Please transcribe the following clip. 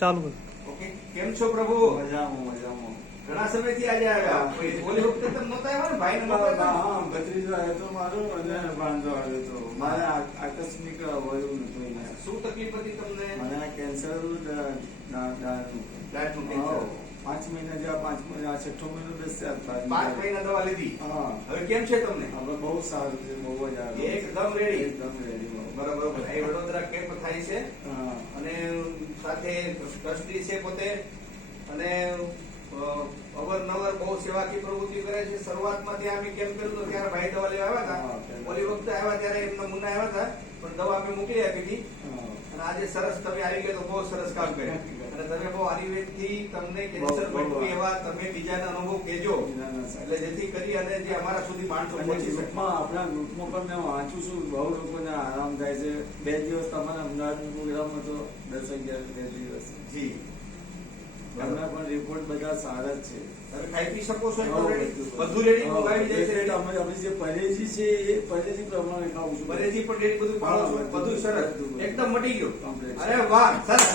ચાલુ કર. ઓકે, કેમ છો પ્રભુ? મજામાં મજામાં. ઘણા સમયથી આજે આવ્યા. ઓલી વખતે તમે નહોતા આવ્યા ને, ભાઈને નહોતા આવ્યા? હા, ભત્રીજો આવ્યો તો મારો અને ભાણજો આવ્યો તો. મારે આકસ્મિક વયું નતું અહીંયા. શું તકલીફ હતી તમને? મને આ કેન્સર દાંતનું. દાંતનું હા, કેન્સર. 5 મહિના જેવા 5 મહિના 6 મહિનો discharge થાય. 5 મહિના દવા લીધી. હા, હવે કેમ છે તમને? હવે બહુ સારું છે, બહુ જ સારું. એકદમ રેડી. એકદમ ready બહુ. બરાબર. એ વડોદરા કેમ્પ થાય છે હા, અને સાથે ટ્રસ્ટી છે પોતે અને અવારનવાર બહુ સેવાકી પ્રવૃત્તિ કરે છે. શરૂઆતમાં ત્યાં અમે કેમ્પ કર્યું હતું ત્યારે ભાઈ દવા લેવા આવ્યા હા, હતા. ઓલી વખતે આવ્યા ત્યારે એમના મુન્ના આવ્યા હતા, પણ દવા અમે મોકલી આપી હતી. હા. અને આજે સરસ તમે આવી ગયા તો બહુ સરસ કામ કર્યું. અને તમે બહુ આયુર્વેદથી તમને કેન્સર બહુ, બહુ. બચવું એવા તમે બીજાના અનુભવ કહેજો, ના, ના, સાહેબ. એટલે જેથી કરી અને જે અમારા સુધી માણસો અને પહોંચી શકે. ગ્રુપમાં આપણા ગ્રુપમાં પણ મેં વાંચું છું, બહુ લોકોને આરામ થાય છે. 2 દિવસ તમારા અમદાવાદનો પ્રોગ્રામ હતો, 10-11 2 દિવસ. જી, એમના પણ રિપોર્ટ બધા સારા જ છે. તમે ખાઈ પી શકો છો? હા, બધું રેડી હા, મંગાવી જાય છે. અમે જે પરેજી છે એ પરેજી પ્રમાણે ખાવું છું. પરેજી પણ રેડી બધું ખાઓ છો? હા, બધું સરસ, બધું. એકદમ મટી ગયું. Complete. અરે વાહ, સરસ.